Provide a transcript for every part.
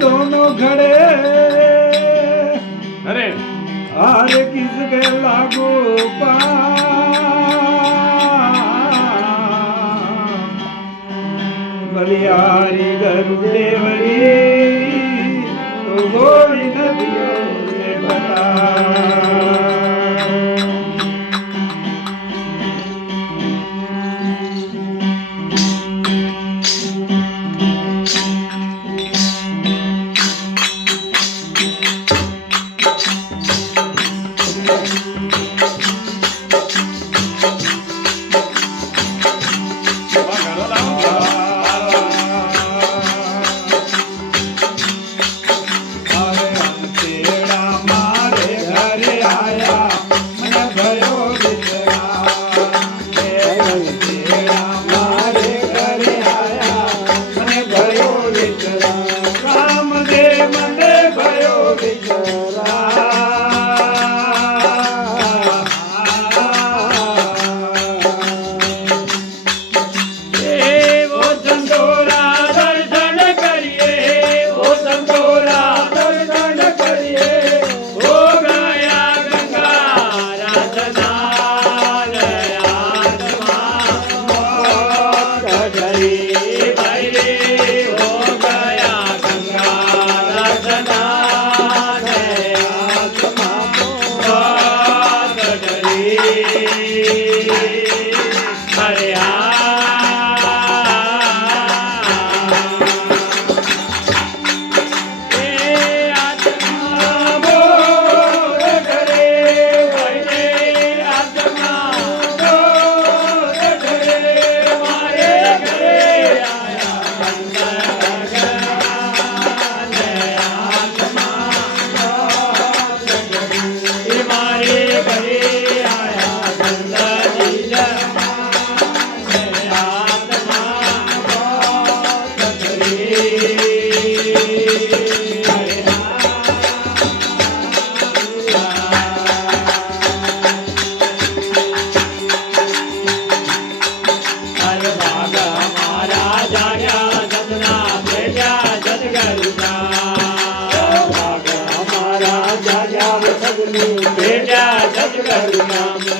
दोनों खड़े अरे आरे किसके लागू बलियारी गरुदेवरी तो गोरी नदियों ने बता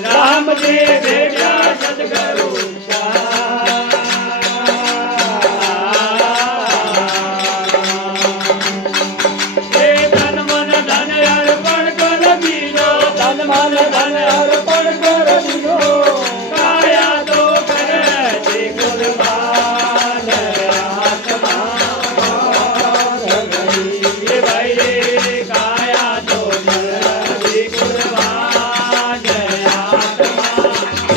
राम जी भेजा सतगुरु धन मन धन अर्पण कर दीजो धन मन धन अर्पण कर दीजो काया तो करे कुर्बान आत्मा भाई रे काया तो करे कुर्बान आत्मा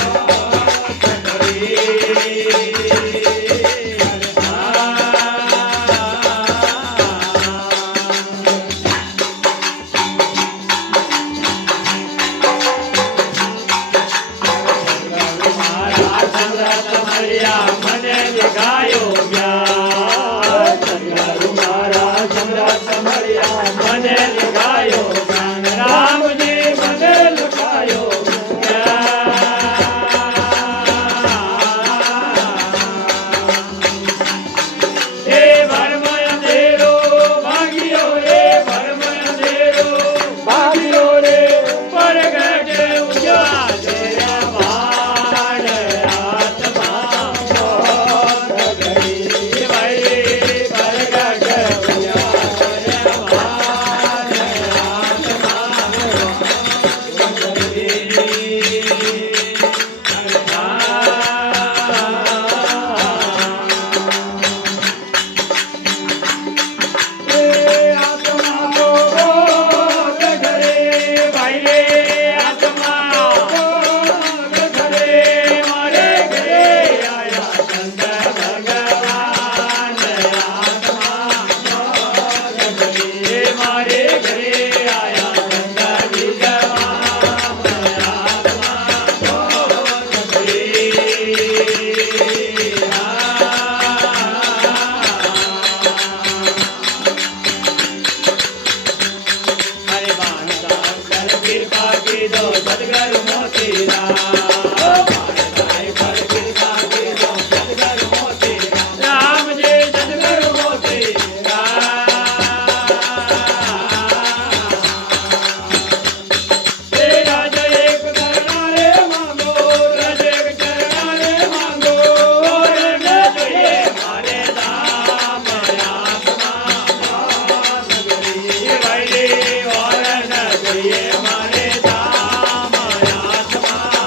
મળ્યા મને દેખાયો જ્ઞાન સદગુરુ મારા સમરથ મળ્યા મને દેખાયો જ્ઞાન રામજી મને લખાયો જ્ઞાન એ ભરમય અંધેરો ભાગ્યો રે ભરમય અંધેરો ભાગ્યો રે પરગટે ઉજાડે વાડ આત્મા ઘડી ભાઈ પરગટે ઉજાડે વાડ આત્મા આત્મા તો બોધ ઘરે ભાઈ રે આત્મા બોધ ઘરે મારે ઘરે આયા સંત ભગવાન આત્મા બોધ ઘરે મારે ઘરે આયા સંત વિદ્વાન આત્મા બોધ હરે બાણદાસ કર કૃપા કીધો સદગુરુ મોતીરામ બાણદાસ કર કૃપા કીધો સદગુરુ મોતીરામ રામજી સદગુરુ મોતીરામ એ રાજ એક કરનારે માંગો રાજ એક કરનારે માંગો રને જોઈએ મારે ધામ આત્મા નગરી ભાઈ ઓરન જોઈએ મારે ધામ આત્મા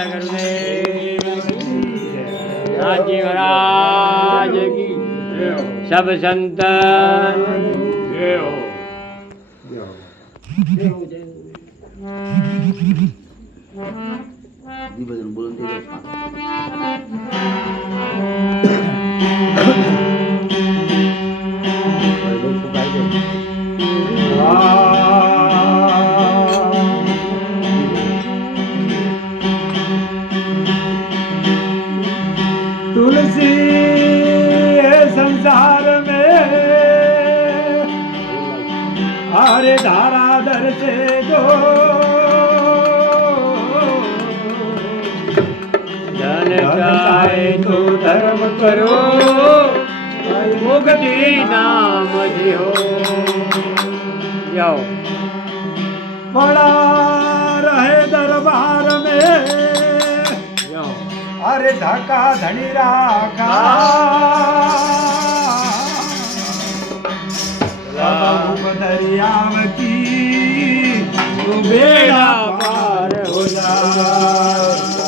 सगुरुदेव राजी महाराज की सब संतन तुलसी संसार में हरे धारा दर से दो धन चाहे तो धर्म करो मुक्ति नाम जियो जाओ बड़ा रहे दरबार में जाओ अरे धक्का धनी राखा दरियाव की तो बेड़ा पार हो जाए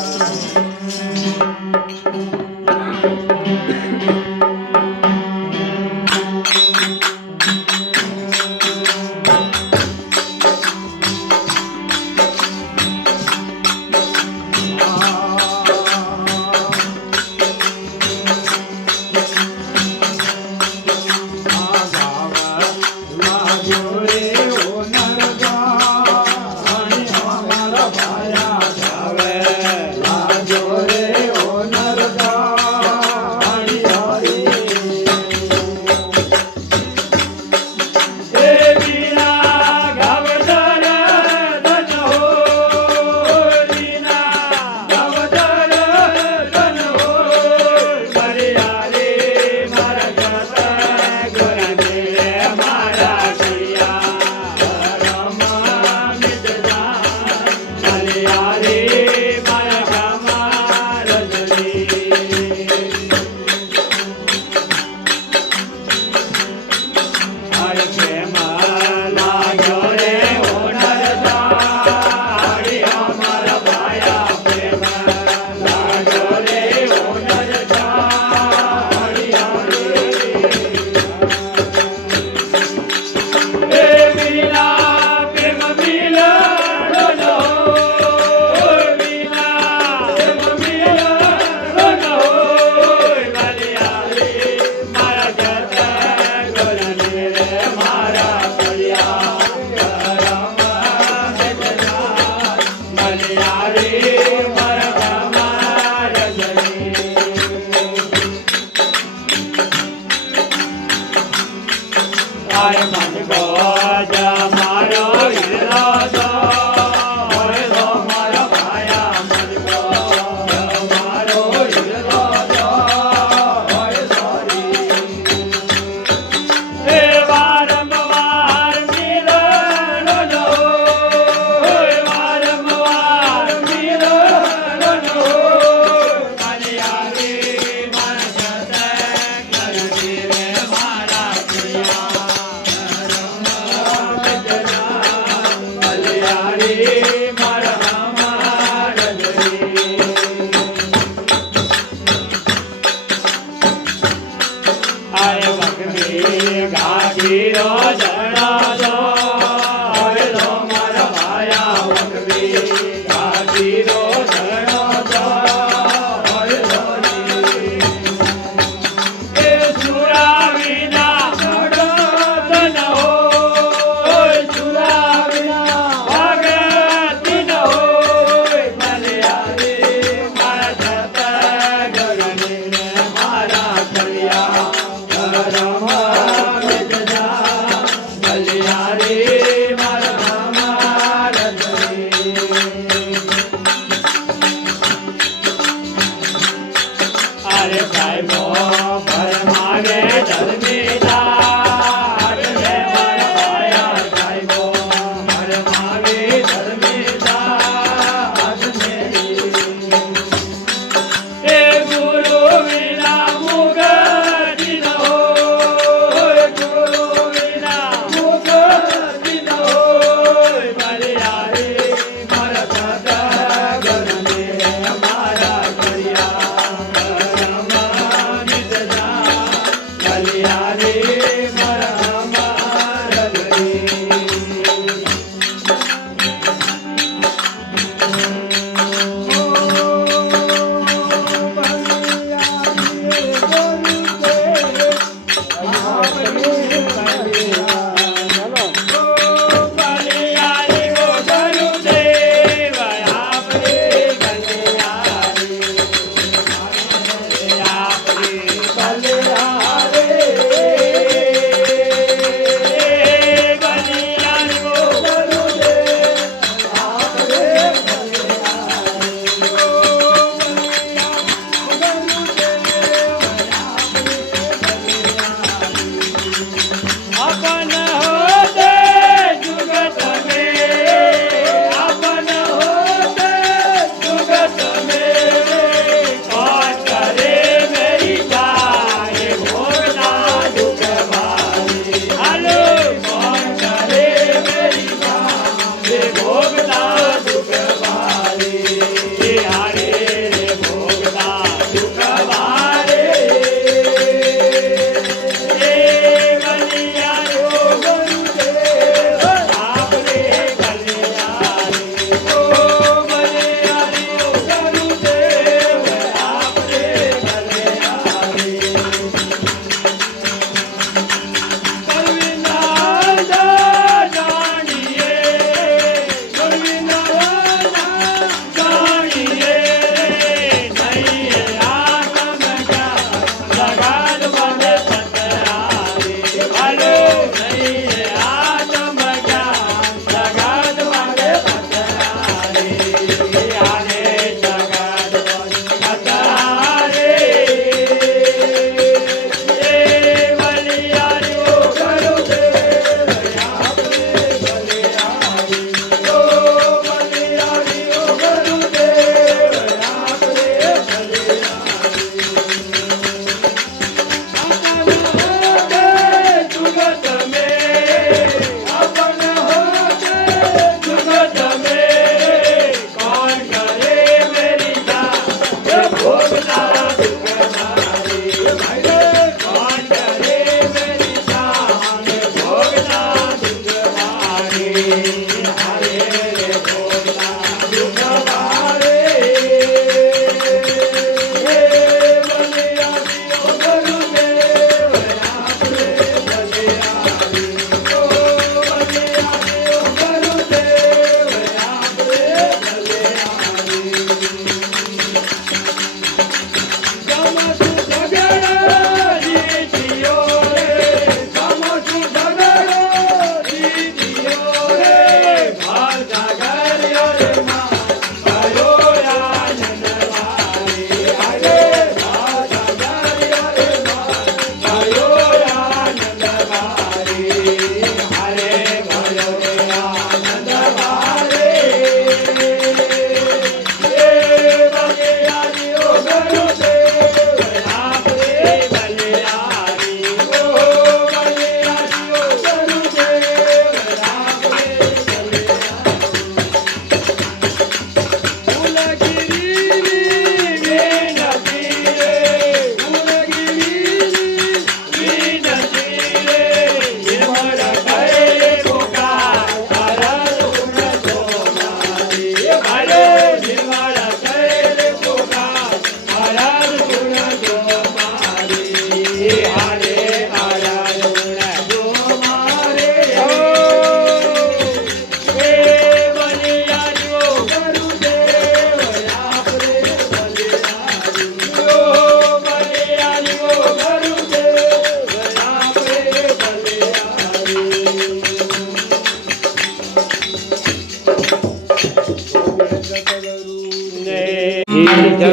સંગત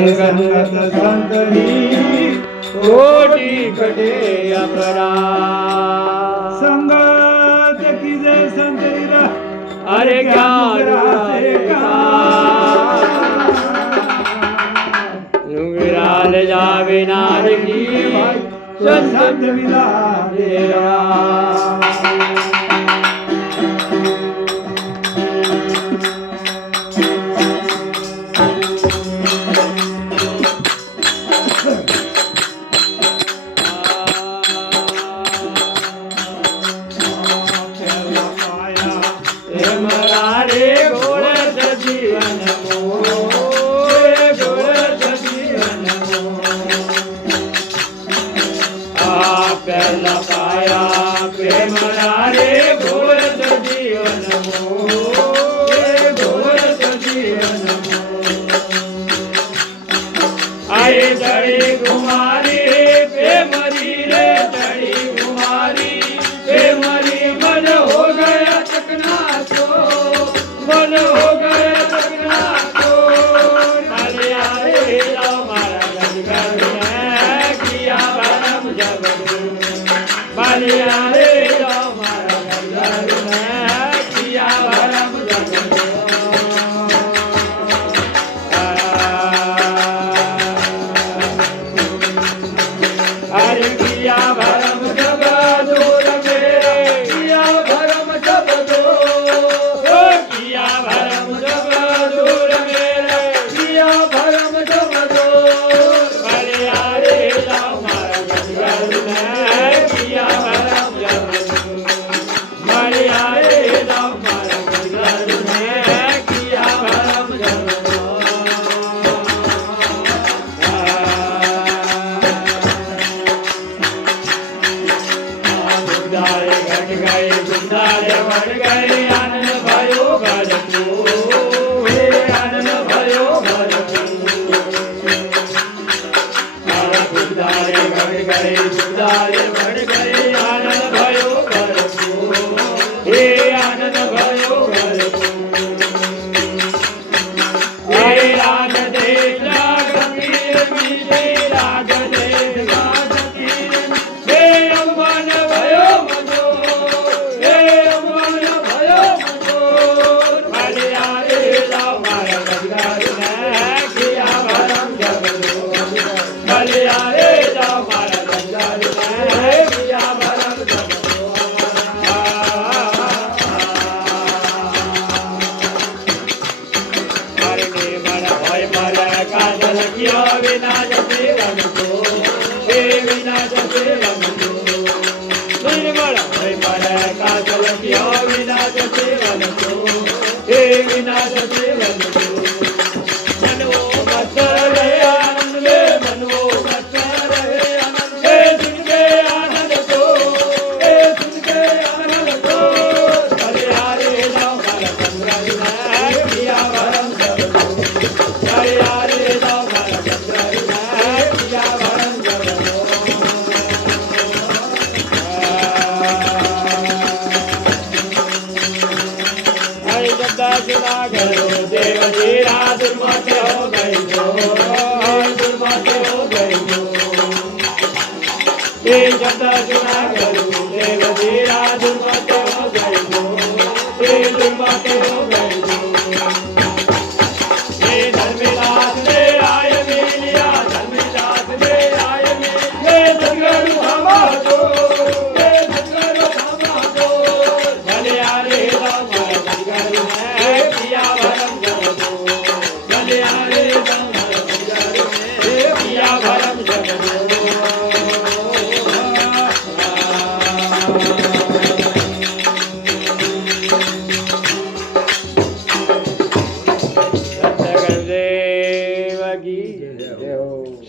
સંતની કોટી કટે અપરા સંગત કીજે સંતરીરા અરે નુગરાલ જાવે નારકી સંત વિલા દેરા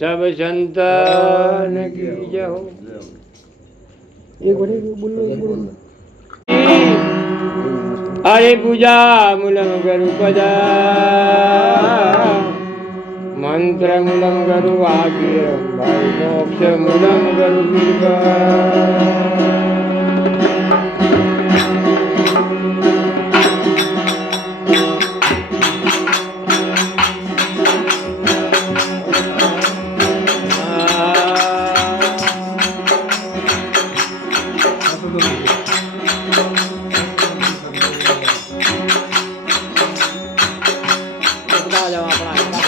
सब संतन की जय हो। अरे पूजा मूलम गुरु पदा मंत्र मूलम गुरु आगे मोक्ष मूलम गुरु कृपा જાઓ આપણા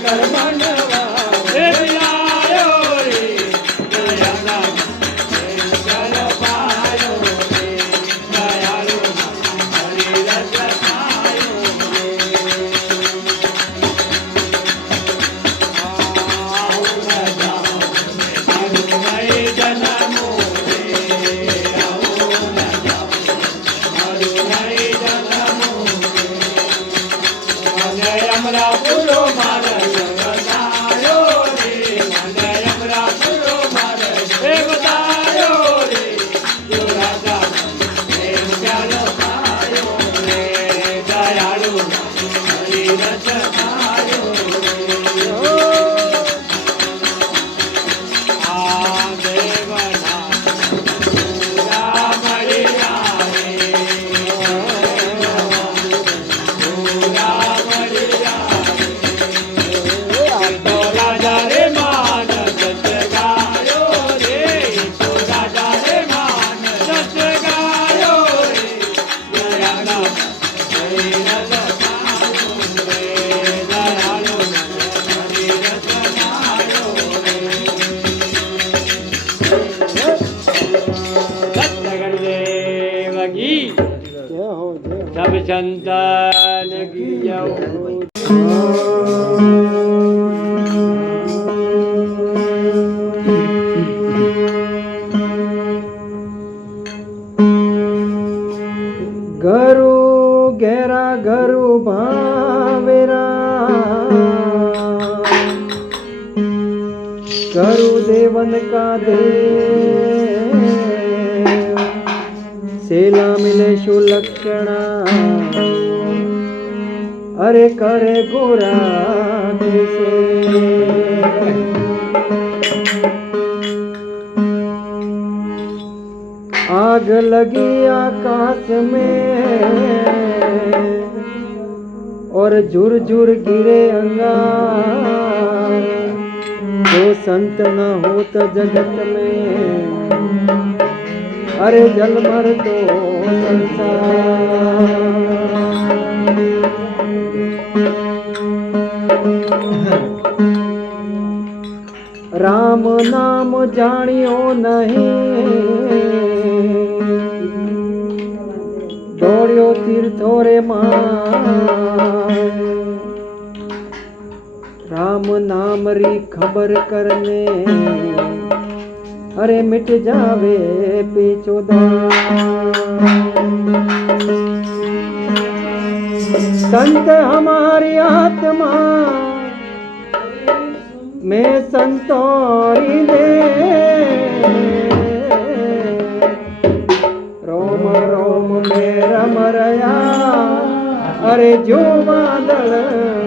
આખા બધા. सब संतान की घरु घेरा घरु भावेरा घरु देवन का देव सेला मिले सुलक्षणा अरे करे गोरा देसे आग लगी आकाश में और झुर झुर गिरे अंगार जो संत न हो तो जगत में अरे जलमर तो संसार राम नाम जानियो नहीं दौड़ियो तीर्थो रे मां राम नाम री खबर करने अरे मिट जावे पिछोदा संत हमारी आत्मा में संतोरी दे रोम रोम में रम रया अरे जो बादल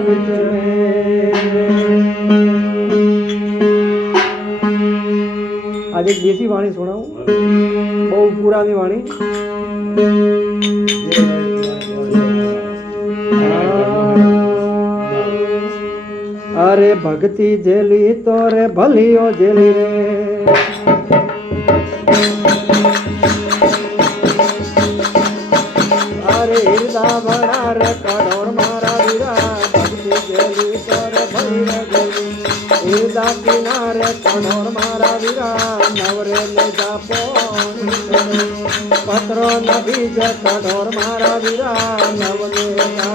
विच में। आज एक देसी वाणी सुनाऊं बहु पुरानी वाणी। अरे भक्ति जेली तो रे भलियो जेली रे अरे हृदय बड़ा रे कठोर मारा वीरा भक्ति जेली तो रे भलियो जेली हृदय किनारे कठोर मारा वीरा नवरे ले जा पत्रो न बीज कठोर मारा वीरा नवरे जा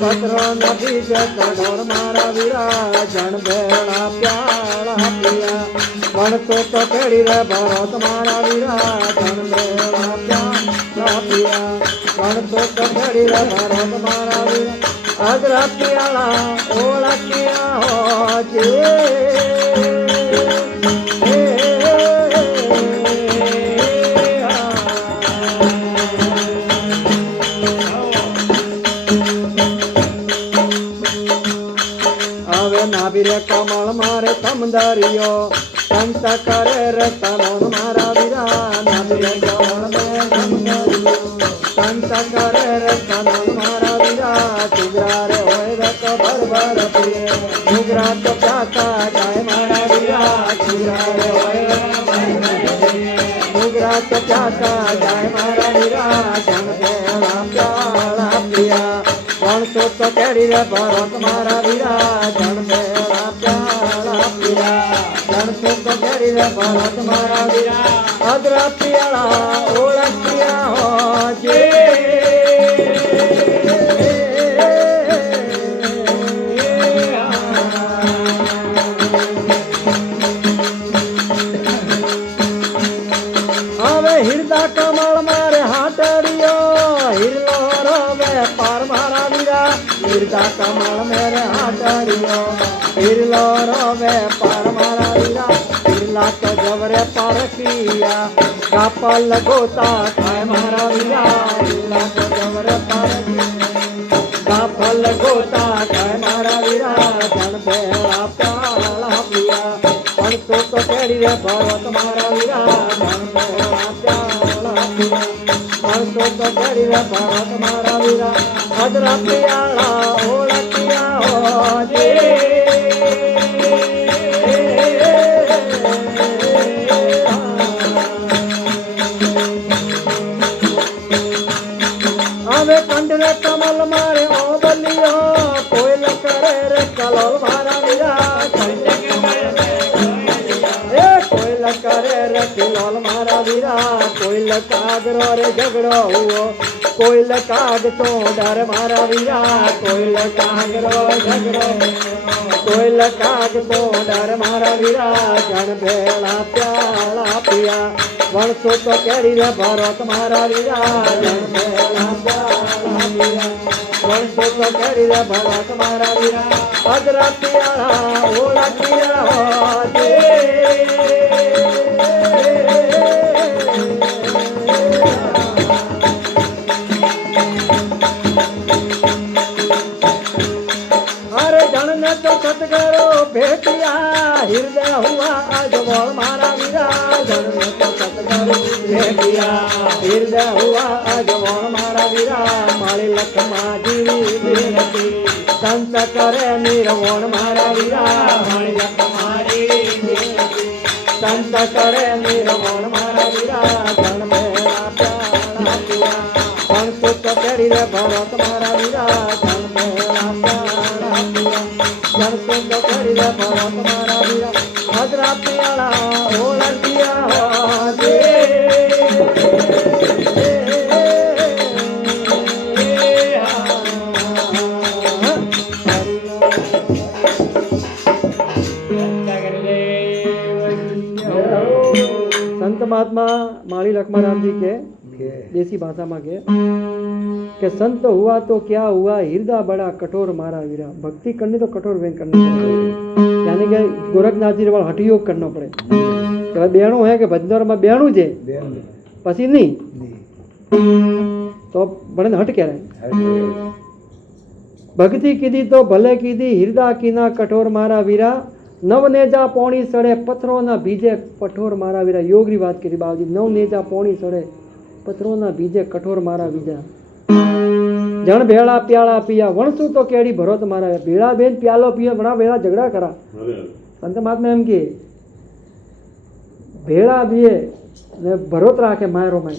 पत्रो न बीज कठोर मारा वीरा जन बेड़ा प्याला पिया वण तो केड़ी रे भरत मारा वीरा जन बेड़ा प्याला पिया वण तो केड़ी रे भरत मारा वीरा अगरा प्याला ओला किया हो जे नाभिरे कमल मारे समदरियो संत करे रे तनोन मारा वीरा नाभिरे कमल मारे समदरियो संत करे रे तनोन मारा वीरा टुगरा रे होए रे तो भर भर पिए टुगरा तो प्यासा जाए मारा वीरा टुगरा रे होए टुगरा तो प्यासा जाए मारा वीरा जन बेड़ा प्याला पिया कौन तो केड़ी रे भरत मारा वीरा जन बेड़ा प्याला पिया जन तो केड़ी रे भरत मारा वीरा अदरा प्याला ओला पिया हो जे आवे हृदय कमल मारे हाटड़ियो हिरलो रोवे पार मारा वीरा हृदय कमल मेरे हाटड़ियो हिरलो रोवे पार मारा वीरा हिरला तो जवरे पार किया कापल गोता खाए मारा वीरा हिरला तो जवरे पार किया कापल गोता खाए मारा वीरा जन बेड़ा प्याला पिया पण तो केड़ी रे भरत मारा वीरा जन बेड़ा प्याला पिया पण तो केड़ी रे भरत मारा वीरा अदरा प्याला ओला किया हो जे आवे कंडरे कमल मारे ओ बलियो कोयल करे रे कलोल मारा वीरा कोयल करे रे किलोल मारा वीरा कोयल कागरो रे झगड़ो हुओ कोयल काग तो डर मारा वीरा कोयल कागरो झगड़ो कोयल काग तो डर मारा वीरा जन बेड़ा प्याला पिया वण तो केड़ी रे भरत मारा वीरा जन बेड़ा प्याला पिया वण तो केड़ी रे भरत मारा वीरा अदरा प्याला ओला किया हो जे अरे जन ने तो सतगरो भेटिया हृदय हुआ आज बोल मारा वीरा जन ने तो सतगरो भेटिया हृदय हुआ आज बोल मारा वीरा माली लखमा जीवी विनती संत करे निर्वण मारा वीरा माली लखमा जीवी संत करे निर्वण मारा वीरा जन मेरा प्याला पिया पण तो केड़ी रे भरत मारा वीरा जन मेरा प्याला पिया जन तो केड़ी रे भरत मारा वीरा अदरा प्याला ओला किया हो जे हरि महात्मा माली लक्ष्मण राम जी के देसी भाषा में के संत हुआ तो क्या हुआ, हृदय बड़ा कठोर मारा वीरा। भक्ति करनी तो कठोर वेन करनी पड़े, यानी कि गोरखनाथ जी वाला हठ योग करना पड़े कि बेणु है कि भजनोर में बेणु जे पसी नहीं तो बड़े हट कह रहे। भक्ति कीधी तो भले कीधी, हृदय कीना कठोर मारा वीरा। नव नेजा पौणी सड़े पत्थरों ना बीजे कठोर मारा वीरा। योग री बात करी बाबूजी, नव नेजा पौणी सड़े पत्थरों ना बीजे कठोर मारा वीजा। जन भेड़ा प्याला पिया, वणसू तो केड़ी भरोत मारा। भेड़ा बेन प्यालो पिया, बड़ा भेड़ा झगड़ा करा। संत महात्मा एम के भेड़ा पिए ने भरोत राखे मायरो में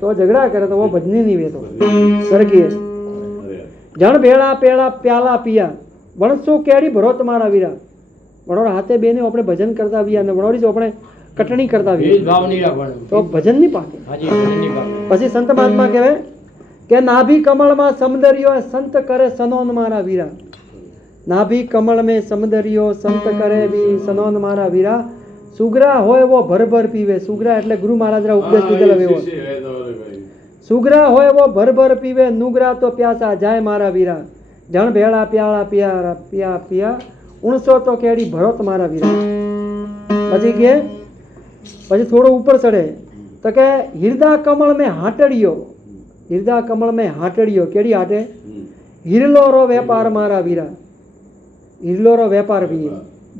तो झगड़ा करे तो वो भजनी नहीं वे तो सरकी। जन भेड़ा पेड़ा प्याला पिया, वणसू केड़ी भरोत मारा वीरा। वणोर हाथे बेने अपने भजन करता भी અને વણોરી જો આપણે કટણી કરતા भी ભાવ નહીં રાખવાનો તો ભજન નહીં પાકે। હાજી ભજન નહીં પાકે। પછી સંત મહાત્મા કહેવે કે નાભી કમળમાં સૌંદર્યો સંત કરે સનોન મારા વીરા। નાભી કમળ में સૌંદર્યો સંત કરે भी સનોન મારા વીરા। સુગરા હોય वो ભર ભર પીવે। સુગરા એટલે ગુરુ મહારાજના ઉપદેશ લીધેલા વેવો। સુગરા હોય वो ભર ભર પીવે, નુગરા તો પ્યાસા જાય મારા વીરા। જણ ભેળા પ્યાળા પિયા પિયા પિયા, उणसो तो केड़ी भरोत मारा वीरा। પછી કે પછી થોડો ઉપર ચડે તો કે હૃદય કમળ में હાટડિયો। હૃદય કમળ में હાટડિયો કેડી હાટે, હિરલો રો વેપાર મારા વીરા। હિરલો રો વેપાર भी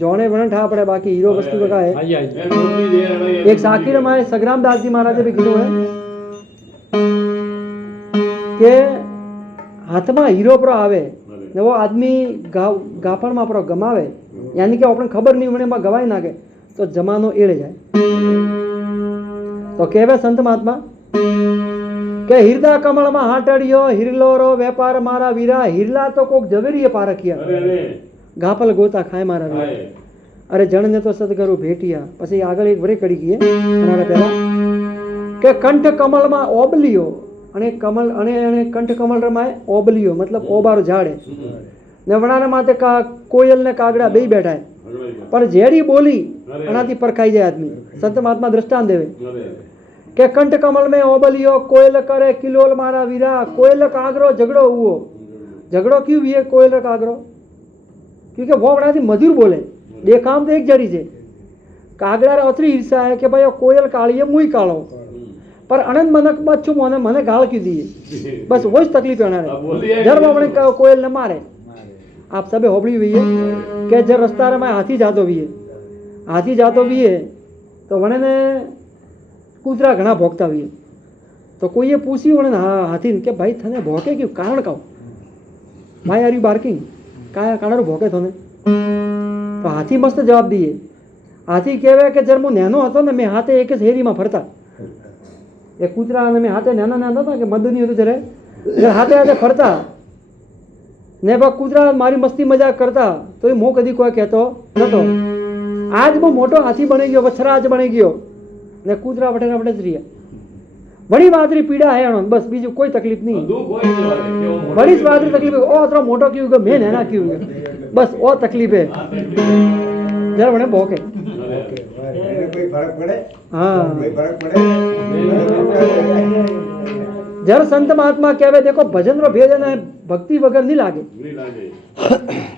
જોણે વણ ठा पड़े, बाकी हीरो वस्तु का है। હાજી હાજી। एक साखीर में सग्राम दास जी महाराजे भी कीधुं है के हाथ में हीरो पर आवे ने वो आदमी गाफण में अपनो गमावे, यानी कि अपने खबर नहीं होने में गवाई नाखे तो जमानो एड़े जाए। तो कहवे संत महात्मा के हृदय कमल में हाटड़ियो, हिरलो रो वेपार मारा वीरा। हिरला तो कोक जवेरी पारखिया, गाफल गोता खाए मारा वीरा। अरे जन ने तो सदगुरु भेटिया। पछी आगळ एक वरे कड़ी गई है पहला के कंठ कमल में ओबलियो, अने कमल अने कंठ कमल रमाए ओबलियो मतलब ओबारो झाड़े ने वणाने माथे का कोयल ने कागड़ा बेई बैठा है, पर जेड़ी बोली अनाथी परखाई जाए आदमी। संत महात्मा दृष्टांत देवे के कंठ कमल में ओबलियो, कोयल करे किलोल मारा वीरा। कोयल कागरो झगड़ो हुओ। झगड़ो क्यों हुए कोयल कागरो? क्योंकि वो वणाथी मधुर बोले, देखाम तो एक जड़ी से। कागड़ा रे अतरी ईर्षा है कि भाई कोयल काली है मुई कालो, पर अनंत मनक बच्चू मोने मने गाल क्यों दिए, बस वो तकलीफ है। जर वो अपने कोयल ने मारे। आप सबे होबड़ी हुई है कि जब रस्ता में हाथी जातो भी है, हाथी जातो भी है तो वने ने कूतरा घना भोगता भी है। तो कोई ये पूछी वने हाथी के भाई थने भोगे क्यों, कारण कहो भाई आर यू बार्किंग, क्या कारण भोगे थने? तो हाथी मस्त जवाब दिए। हाथी कहे कि जर मु नैनो हतो ने मैं हाथे एक हेरी में फरता, ए कूतरा ने मैं हाथे नाना नाना था कि मद नहीं होतो जरे हाथे हाथे फरता ने बा कूतरा मारी मस्ती मजाक करता तो ये मो कदी कोई कहतो नतो। आज वो मोटो हाथी बने गयो, वछरा आज बने गयो ने कूतरा वटेरा वटे ज रिया। बड़ी वादरी पीड़ा है अणो, बस बीजू कोई तकलीफ नहीं। बड़ी वादरी तकलीफ है, ओ अतरो मोटो क्यों गयो, मैं नैना क्यों गयो, बस ओ तकलीफ है। जरा वणे भोके कोई फर्क पड़े? हाँ कोई फर्क पड़े? जर संत महात्मा कहवे देखो भजन रो भेद ने भक्ति वगर नहीं लागे,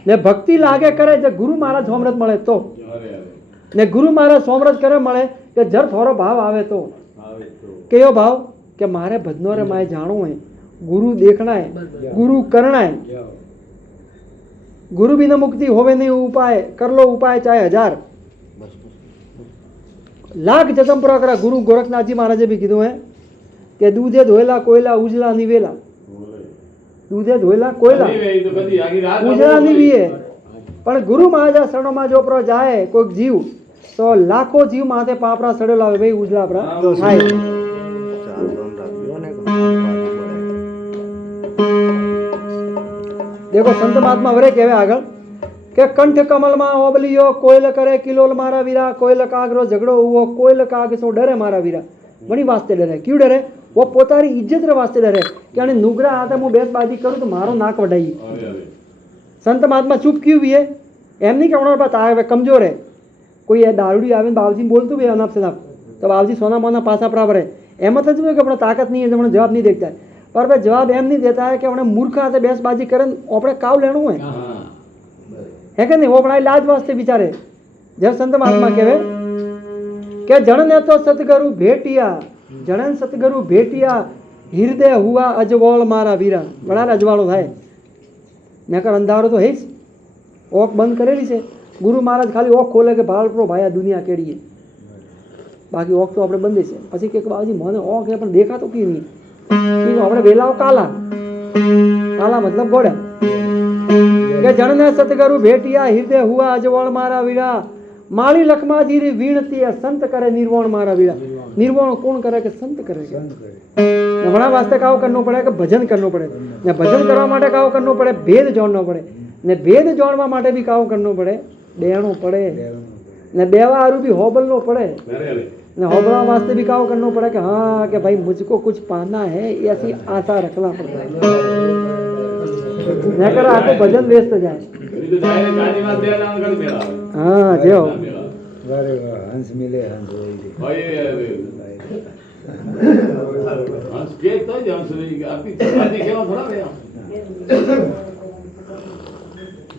ने भक्ति लागे करे जब गुरु महाराज सोमरथ मळे तो, ने गुरु महाराज सोमरथ करे मळे कि जर थोड़ो भाव आवे तो। कयो भाव कि मारे भजनो रे माए जाणो है, गुरु देखना है, गुरु करना है। गुरु बिना मुक्ति होवे नहीं उपाय, कर लो उपाय चाहे 1000 लाख जतन पूरा करा। गुरु गोरखनाथ जी महाराजे भी कीधुं है कि दूधे धोएला कोयला उजला निवेला। दूधे धोएला कोयला उजला निवीए, पण गुरु महाराजा शरणों में जो प्रो जाए कोई जीव तो लाखों जीव माथे पापरा सड़ेला भाई उजला परा थाय। देखो संत महात्मा वरे कहवे आगळ के कंठ कमल में ओबलियो, कोयल करे किलोल मारा वीरा। कोयल कागरो झगड़ो हुओ, कोयल काग सो डरे मारा वीरा। बड़ी वास्ते डरे, क्यों डरे? वो पोतारी इज्जत रे वास्ते डरे कि आने नुगरा हाथे मु बेसबाजी करूं तो मारो नाक वडाई। संत महात्मा चुप क्यों भी है? एम नहीं कि उन्होंने बात आए कमजोर है। कोई दारूडी आवे बाबूजी बोलतुं भी अनाप शनाप तो बाबूजी सोना मोना पासा बराबर है एम तो जो कि अपने ताकत नहीं है जो जवाब नहीं देखता है पर भाई जवाब एम नहीं देता है कि अपने मूर्ख हाथे बेसबाजी करे अपने काव लेणु है कि नहीं वो अपना इलाज वास्ते विचारे जब संत महात्मा कहे कि जन ने तो सतगुरु भेटिया जन सतगुरु भेटिया हृदय हुआ अजवाल मारा वीरा बड़ा अजवाड़ो थाय नकर अंधारो तो है ओख बंद करेली है गुरु महाराज खाली ओख खोले के भाल प्रो भाया दुनिया केड़ी है बाकी ओख तो अपने बंदे से पछी के बाबूजी मोने ओख है पण देखा तो की नहीं कि अपने वेलाओ काला काला मतलब गोड़ा के जन ने सतगुरु भेटिया हृदय हुआ अजवाल मारा वीरा माली लखमा जीरी वीणती संत करे निर्वाण मारा वीरा निर्वाण कौन करे के संत करे हमारा वास्ते काव करनो पड़े कि भजन करनो पड़े ने भजन करवा माटे काव करनो पड़े भेद जोड़नो पड़े ने भेद जोड़वा माटे भी काव करनो पड़े देणो पड़े ने देवा आरू भी होबलनो पड़े ने होबला वास्ते भी काव करनो पड़े कि हाँ कि भाई मुझको कुछ पाना है ऐसी आशा रखना पड़ता है न कर आपको भजन व्यस्त जाए हाँ जो हंस मिले हंस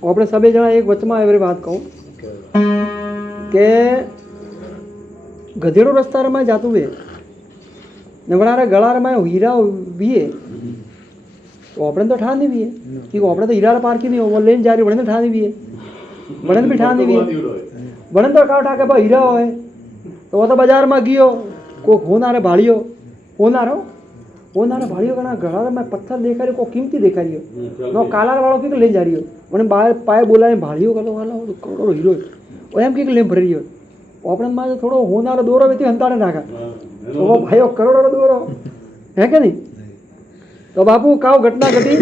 આપણે સબે જણા એક વચમાં એવી વાત કહું કે ગધેડો રસ્તામાં જાતું વે નવડારે ગળારમાં હીરા વીએ तो अपने तो ठा नहीं भी है क्योंकि अपने तो हीरा पार की नहीं हो वो लेन जा रही बड़े तो ठा नहीं भी है बड़े भी ठा नहीं भी है बड़े तो काव ठाके भाई हीरा हो तो वो तो बाजार में गियो को होनारे भाड़ियो होनारो भाड़ियो का गड़ा में पत्थर देखा रही को कीमती देखा रही हो नो काला वालों की ले जा रही हो उन्हें बाहर पाए बोला भाड़ियो का वाला करोड़ो हीरो वो एम की ले भर रही हो अपने में थोड़ो होनारो दोरो भी हंताड़े नाखा तो वो भाई करोड़ो दोरो है क्या नहीं तो बापू काव घटना घटी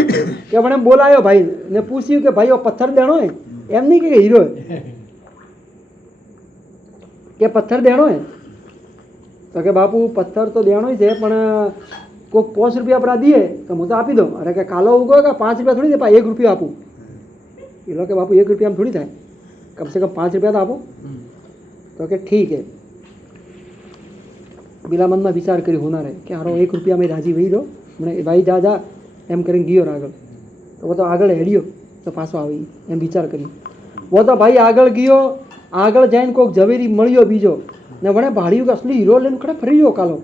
कि अपने बोलायो भाई ने पूछ्यू कि भाई वो पत्थर देनो है एम नहीं कि हीरो है के पत्थर देनो है तो के बापू पत्थर तो देनो ही है पण को 5 रुपया अपना दिए तो मुझे आपी दो अरे के कालो उगो का 5 रुपया थोड़ी दे पाए 1 रुपया आपू ये लो के बापू 1 रुपया में थोड़ी था कम से कम 5 रुपया तो आपो तो के ठीक है बिला मन में विचार करी होना रहे कि हारो 1 रुपया में राजी वही दो मैंने भाई जा जा एम करें गयो आगल तो वो तो आगल हेड़ियो तो पासो आई एम विचार करी वो तो भाई आगल गयो आगल जाइन कोक झवेरी मळियो बीजो ने वणे भाड़ियो का असली हीरो लेन खड़े फरियो कालो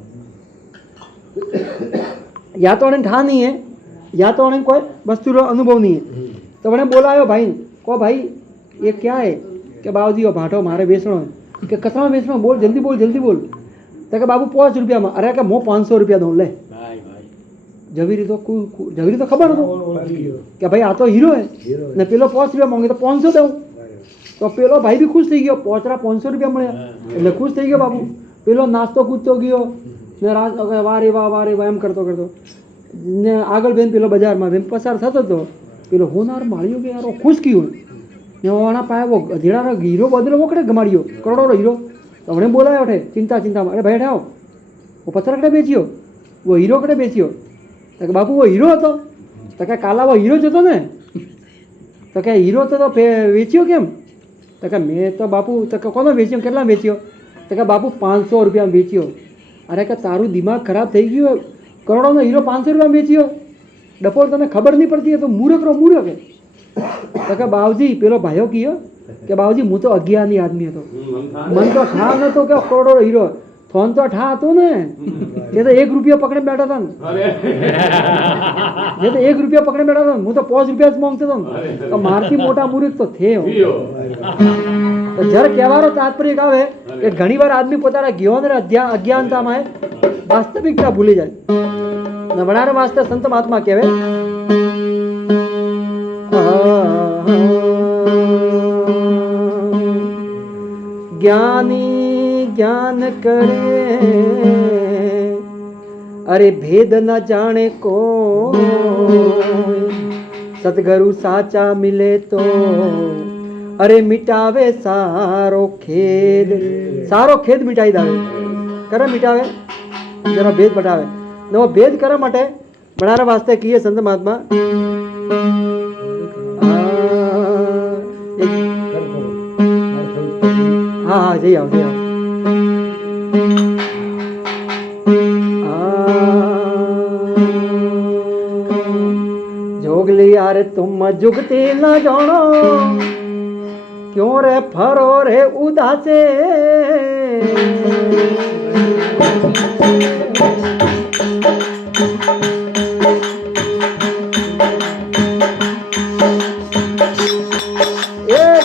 या तो उन्हें ठा नहीं है या तो उन्हें कोई वस्तु रो अनुभव नहीं है तो वणे बोलायो भाई को भाई ये क्या है कि बाबूजी वो भाटो मारे बेचणो है कि कतरा बेचणो बोल जल्दी बोल तो के बाबू 5 रुपया में अरे के मो 500 रुपया दो ले झवेरी तो खबर हो कि भाई आ तो हीरो है ने पेलो 5 रुपया मांगे तो 500 दऊं तो पेलो भाई भी खुश थी गयो पोचरा 500 रुपया મળ્યા એટલે खुश થઈ ગયો बाबू पेलो नास्तो कूदतो गयो ने वारे वाह एम करतो ने આગળ બેન પેલો બજારમાં બેન પસાર થતો તો પેલો હોનાર માળ્યો કે યાર खुश क्यों ने ओना पाए वो गधेड़ा हीरो बदलो वो कड़े गमाड़ियो करोड़ो हीरो तो हमने बोलायो उठे चिंता में अरे भाई ठाओ वो पत्थर कड़े बेचियो वो हीरो कड़े बेचियो तो बापू वो हीरो હતો तो क्या काला वो हीरो जो ने तो क्या हीरो तो वेचियो केम तो क्या मैं तो बापू तो कोनो वेचियो केटला वेचियो तो क्या बापू 500 रुपया में वेचियो अरे क्या तारू दिमाग खराब थई गयो करोड़ों नो हीरो 500 रुपया में वेचियो डफोल तने खबर नहीं पड़ती है तो मूर्ख है तो क्या बाबूजी पेलो भाइयो कियो कि बाबूजी मु तो अज्ञानी आदमी હતો मन तो ठा न तो क्या करोड़ो हीरो फोन तो ठा હતો ने ये तो 1 रुपया पकड़े बैठा था ये तो 1 रुपया पकड़े बैठा था मु तो 5 रुपया मांगते था तो मारती मोटा मूर्ख तो थे तो जर कहेवारो तात्पर्य कावे कि घणी बार आदमी पोताना ज्ञान रे अज्ञानता में वास्तविकता भूली जाए न बनारे वास्ते संत महात्मा कहे ज्ञानी ज्ञान करे अरे भेद न जाने को सतगुरु साचा मिले तो अरे मिटावे सारो खेद मिटाई दावे करे मिटावे जरा भेद बटावे न वो भेद करे मटे बनारे वास्ते किए संत महात्मा हाँ जय आओ बोलिया रे तुम जुगती न जानो क्यों रे फरो रे उदासे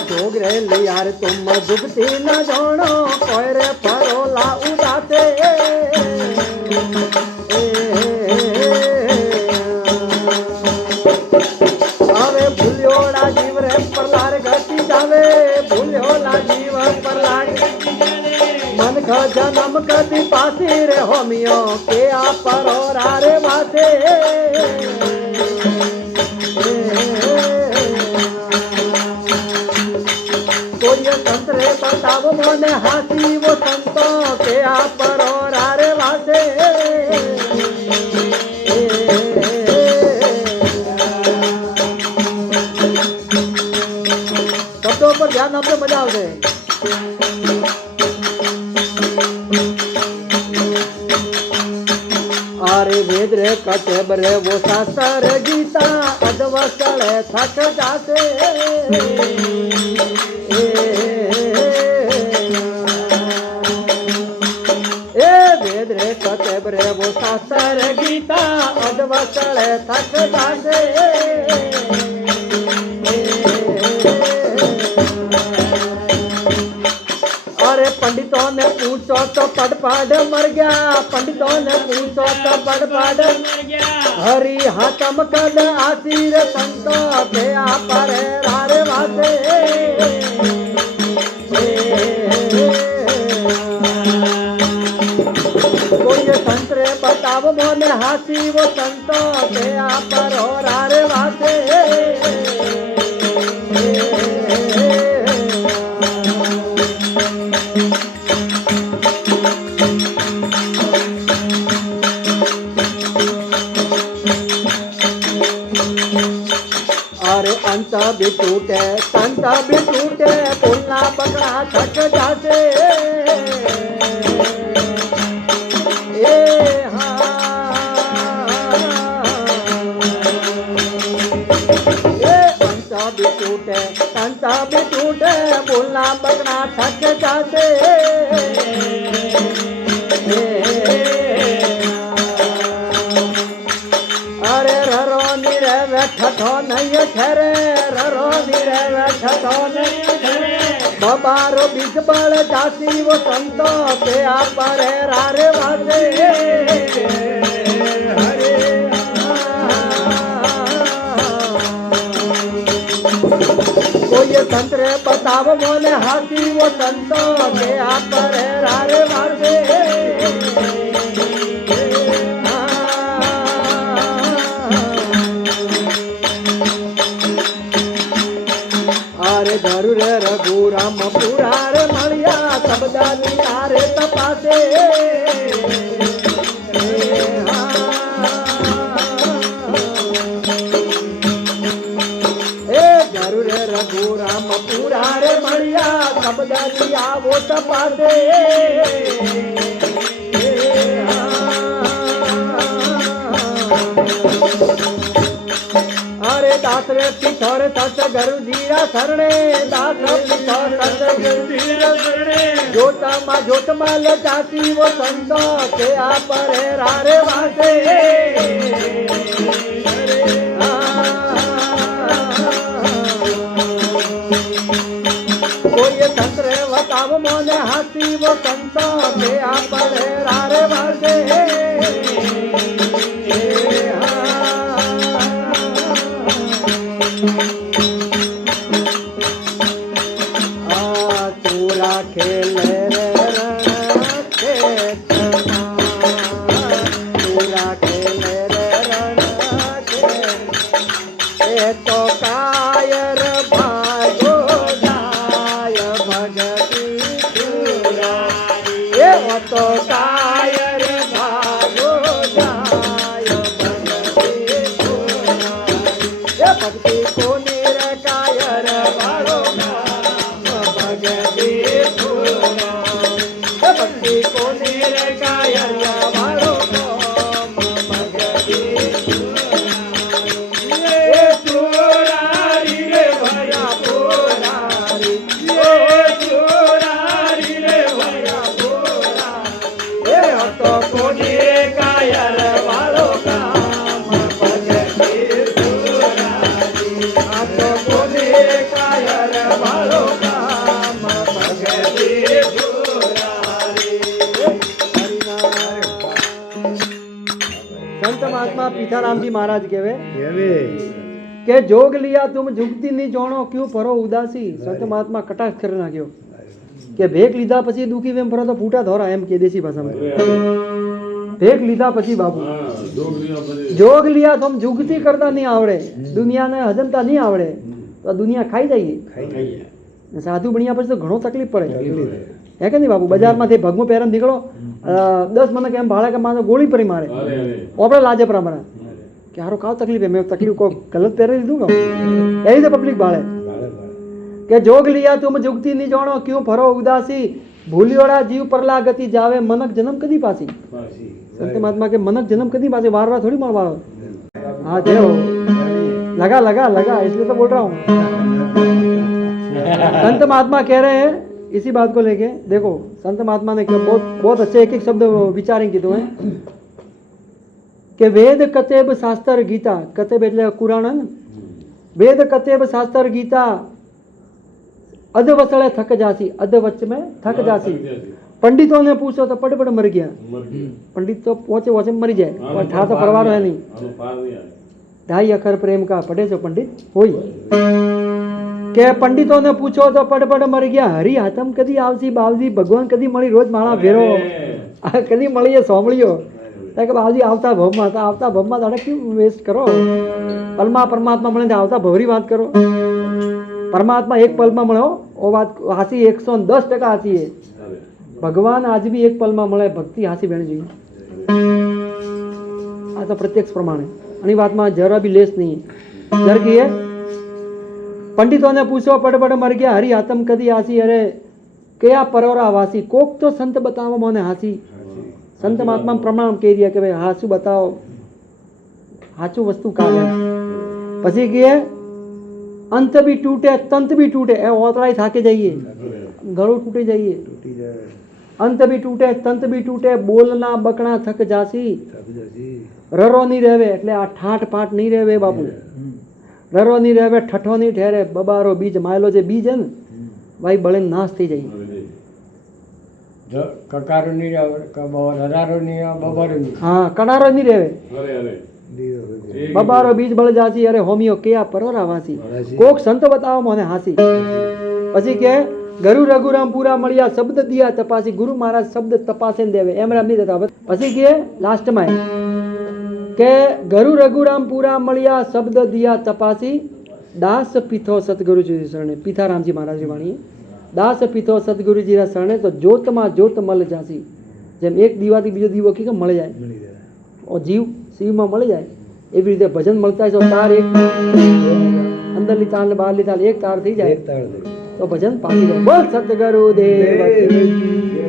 जोगरे लिया रे तुम जुगती न जानो कोई रे फरोला उदासे आवे भूल्योड़ा जीव रे परलार गति जावे भूल्योला जीव परलार मन का जन्म कदी पासी रे होमियो के आ परोरा रे वासे कोई संतरे बताओ मोने हाथी वो संतो के आ परोरा रे वासे शब्दों पर ध्यान आपको मजा आवे आरे वेद रे कटेब रे वो शास्त्र गीता अधवसले थक जाते वेद रे कटेब रे वो शास्त्र गीता अधवसले थक जाते अरे पंडितों ने पूछो तो पढ़ पढ़ मर गया पंडितों ने पूछो तो पढ़ पढ़ मर गया हरि हाथम कद आशीर संतो के पर रारे वासे कोई संतरे बताव मोने हाथी वो संतो के पर रारे वासे अरे अंत भी टूटे संत भी टूटे पुलना पकड़ा थक जाते अंत भी टूटे संत भी टूटे पुलना पकड़ा थक जाते अरे ररो निरे बैठो नहीं ठहरे ररो निरे बैठो नहीं ठहरे बाबारो बीज बल जासी वो संतो पे आप रे रारे वासे हरे कोई संतरे बताव मोने हाथी वो संतो पे आप रे रारे वासे अरे धरु रे रघुराम पूरा रे मलिया सब दानिया रे तपासे धरु रे रघुराम पूरा रे मलिया सब दानिया वो तपासे अरे दास रे पिछोर सत गुरु जीरा शरणे दास पिछोर सत गुरु जीरा शरणे जोत माल जाती वो संतो के आप रे रारे वासे कोई संतरे बताव मोने हाथी वो संतो के आप रे रारे वासे तो कायर भागो जाय भगती ये तो कायर भागो जाय भगती को निरकायर भागो भगती भक्ति को निरकायर भागो भगती પીઠારામજી મહારાજ કહેવે કેવે કે જોગ લિયા તુમ જુગતી ની જોણો ક્યું ફરો ઉદાસી. સંત મહાત્મા કટાક્ષ કરી નાખ્યો કે ભેખ લીધા પછી દુખી વેમ ફરો તો ફૂટા ધોરા, એમ કે દેશી ભાષામાં. ભેખ લીધા પછી બાપુ જોગ લિયા તુમ જુગતી કરતા નહીં આવડે, દુનિયાને હજમતા નહીં આવડે તો આ દુનિયા ખાઈ જઈએ. સાધુ બન્યા પછી તો ઘણો તકલીફ પડે, હે કે નહીં બાપુ? બજારમાંથી ભગમું પહેરણ નીકળો, 10 મને કેમ ભાડે કે મારે ગોળી પરી મારે, આપણે લાજે પ્રમાણે કે હારો કાવ તકલીફ, મેં તકલીફ કોઈ ગલત પહેરી દીધું કે એ રીતે પબ્લિક ભાળે કે જોગ લિયા તુમ જુગતી ની જાણો ક્યું ફરો ઉદાસી. ભૂલિયોડા જીવ પરલા ગતિ જાવે, મનક જન્મ કદી પાસી. સંત મહાત્મા કે મનક જन्म कदी पासे, बार बार थोड़ी मरवाओ. हाँ जय हो, लगा लगा लगा, इसलिए तो बोल रहा हूँ. संत महात्मा कह रहे हैं इसी बात को लेके, देखो संत महात्मा ने बहुत बहुत अच्छे एक एक शब्द विचारिंग कीधो है कि वेद कतेब शास्त्र गीता. कतेब એટલે કુરાન ને, वेद कतेब शास्त्र गीता अध वसड़े थक जासी, अध वच में थक जासी. पंडितों ने पूछो तो पट मर गया. पंडित तो पहुंचे पहुंचे मरी जाए, और ठा तो परवार है नहीं. 2.5 अक्षर प्रेम का पढ़े जो पंडित होई के पंडितों ने पूछो तो पट मर गया. हरी हाथम कदी आवसी बावजी, भगवान कदी मળી રોજ માળા ફેરો, કદી મળીએ સોમળીઓ કે બાવજી આવતા ભવમાં દાડા ક્યું વેસ્ટ કરો? પલમાં પરમાત્મા મળે તો આવતા ભવરી વાત કરો. પરમાત્મા એક પલમાં મળ્યો ઓ વાત હાસી 110% હાસી है. ભગવાન આજ બી એક પલમાં મળે, ભક્તિ હાસી બેણી જોઈએ. આ તો પ્રત્યક્ષ પ્રમાણે આની વાતમાં જરા બી લેસ નહીં. જર કહીએ पंडितों ने पूछो पट मर गया, हरी आत्म कदी हासी. अरे कया परोरा वासी, कोक तो संत बताओ मोने हासी. संत महात्मा प्रमाण कही दिया कि भाई हासू बताओ, हाचू वस्तु का है. પછી કે અંત भी टूटे तंत भी टूटे, ए ओतराई થાકે જઈએ, ગળું તૂટી જઈએ. અંત भी टूटे तंत भी टूटे, બોલના બકણા થક જાસી. રરો નહીં રહેવે એટલે આ ઠાઠ પાઠ નહીં રહેવે બાપુ. રરો નહીં રહેવે, ઠઠો નહીં ઠેરે. બબારો બીજ માયલો જે બીજ હે ને ભાઈ બળે નાશ થઈ જાય. કકારો નહીં આવે, હરારો નહીં આવે, બબારો નહીં. હા, કડારો નહીં રહેવે. બબારો બીજ બળ જાસી. અરે હોમિયો કયા પરોરા વાસી, કોક સંત બતાવો મને હાસી. પછી કે ગરુ રઘુરામ પૂરા મળ્યા, શબ્દ દિયા તપાસી. ગુરુ મહારાજ શબ્દ તપાસે દેવે, એમ રામ નહીં દેતા. પછી કે લાસ્ટમાં કે ગરુ રઘુરામ પૂરા મળ્યા, શબ્દ દિયા તપાસી. દાસ પીથો સદગુરુજી શરણે, પીઠારામજી મહારાજની વાણી. દાસ પીથો સદગુરુજીના શરણે તો જોતમાં જોત મળ જાસી. જેમ એક દીવાથી બીજો દીવો કે મળી જાય, જીવ શિવમાં મળી જાય, એવી રીતે ભજન મળતા હોય તો તાર એક અંદરની તાર ને બહારની તાર એક તાર થઈ જાય તો ભજન પામી જાય. બોલ સતગુરુ દેવ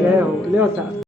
જય હો. લ્યો સા